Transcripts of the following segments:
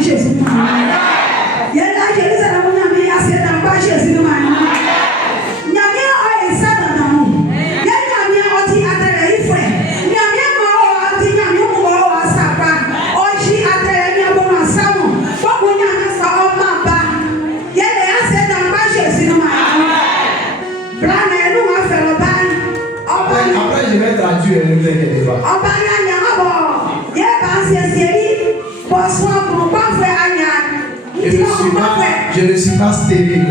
Jésus. Il y a là Jérusalem, on a mis à cette endroit Jésus. Je ne suis pas stérile.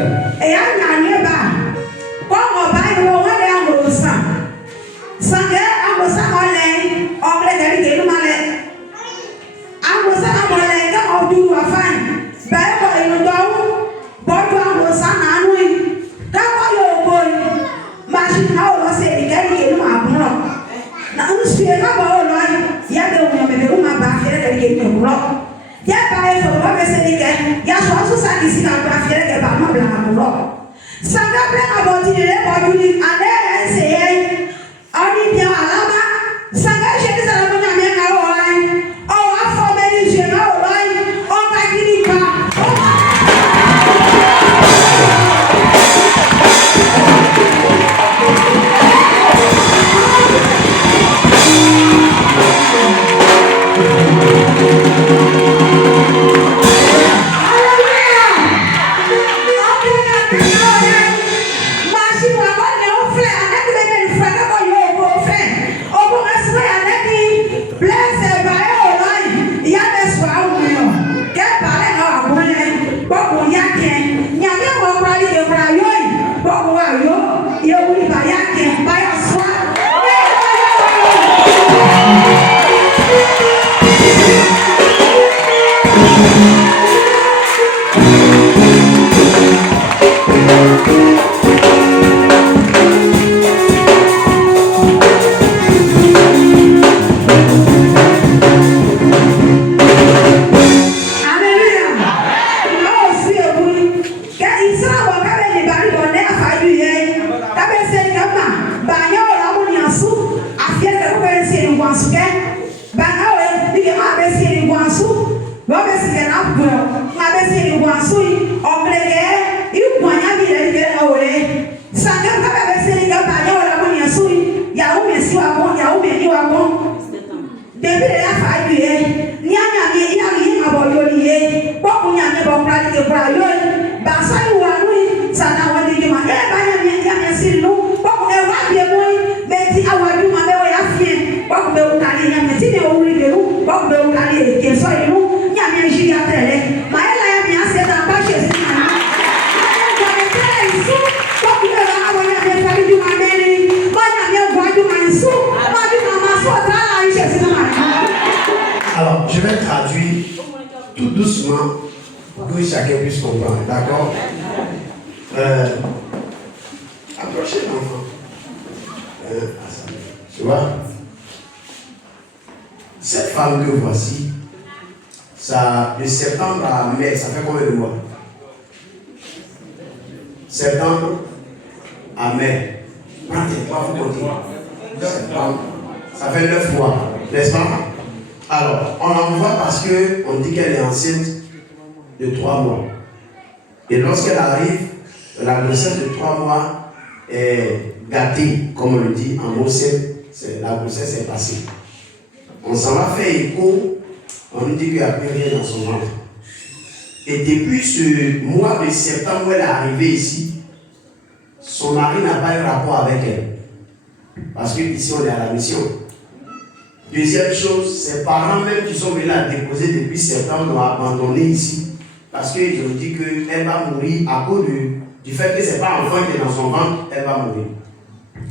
Alors, je vais traduire tout doucement pour que chacun puisse comprendre, d'accord? Approchez l'enfant. Tu vois? Cette femme que voici, ça, de septembre à mai, ça fait combien de mois? Septembre à mai. Pratiquement, vous comptez. Septembre, ça fait 9 mois, n'est-ce pas? Alors, on l'envoie parce qu'on dit qu'elle est enceinte de 3 mois. Et lorsqu'elle arrive, la grossesse de 3 mois est gâtée, comme on le dit en gros, la grossesse est passée. On s'en va faire écho, on nous dit qu'il n'y a plus rien dans son ventre. Et depuis ce mois de septembre où elle est arrivée ici, son mari n'a pas eu rapport avec elle. Parce qu'ici on est à la mission. Deuxième chose, ses parents même qui sont venus la déposer depuis septembre l'ont abandonnée ici. Parce qu'ils ont dit qu'elle va mourir à cause du fait que ce n'est pas enfant qui est dans son ventre, elle va mourir.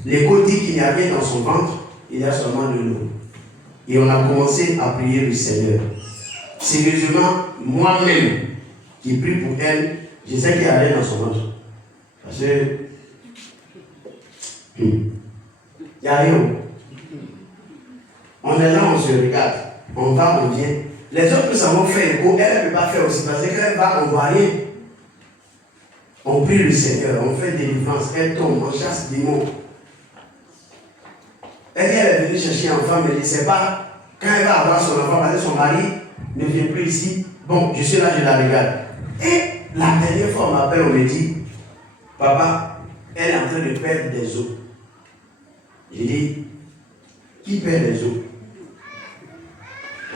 L'écho dit qu'il n'y a rien dans son ventre, il y a seulement de l'eau. Et on a commencé à prier le Seigneur. Sérieusement, moi-même, qui prie pour elle, je sais qu'il n'y a rien dans son ventre. Parce que il n'y a rien. On est là, on se regarde. On va, on vient. Les autres, nous avons fait écho. Elle ne peut pas faire aussi. Parce qu'elle va, on ne voit rien. On prie le Seigneur. On fait délivrance. Elle tombe. On chasse des mots. Elle est venue chercher un enfant, mais elle ne sait pas. Quand elle va avoir son enfant, parce que son mari ne vient plus ici. Bon, je suis là, je la regarde. Et la dernière fois, on m'appelle, on me dit, papa, elle est en train de perdre des os. J'ai dit, qui perd les os?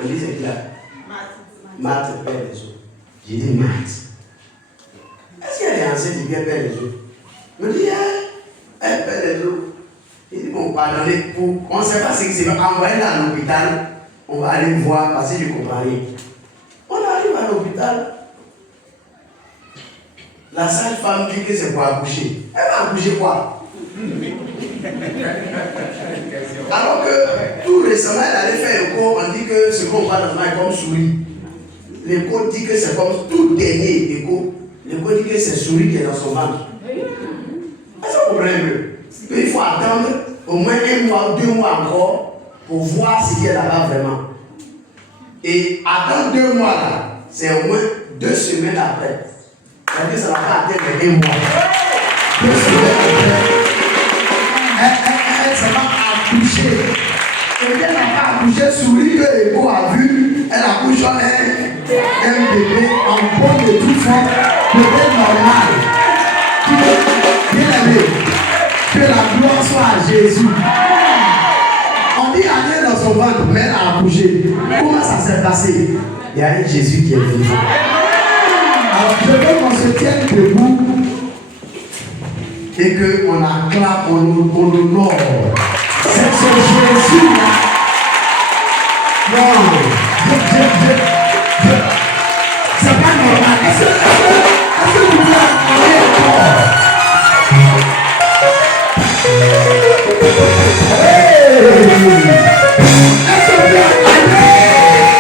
On dit, c'est qui là? Marthe perd les os. J'ai dit, Marthe. Est-ce qu'elle est enceinte et qu'elle perd les os? On me dit, elle perd les os. J'ai dit, bon, pardonnez, on ne sait pas ce qui s'est passé. Envoyez-la à l'hôpital, on va aller voir parce que je ne comprends rien. On arrive à l'hôpital. La sage-femme dit que c'est pour accoucher. Elle va accoucher quoi? Alors que tout récemment, elle allait faire l'écho, on dit que ce qu'on voit dans le est comme souris. L'écho dit que c'est comme tout dernier écho. L'écho dit que c'est souris qui est dans son ventre. Est-ce que vous comprenez? Il faut attendre au moins 1 mois, 2 mois encore pour voir ce qui est là-bas vraiment. Et attendre 2 mois là, c'est au moins 2 semaines après. C'est-à-dire que ça ne va pas atteindre 1 mois. 2 semaines après, elle s'est pas accouchée. Et elle n'a pas accouché, souris que l'écho a vu, elle accouche un bébé en bonne de toute forme, bébé normal. Bien aimé, que la gloire soit à Jésus. On dit aller dans son ventre, mais elle a accouché. Comment ça s'est passé? Il y a un Jésus qui est vivant. Alors je veux qu'on se tienne debout et qu'on acclame, on honore. C'est ce Jésus-là. Non.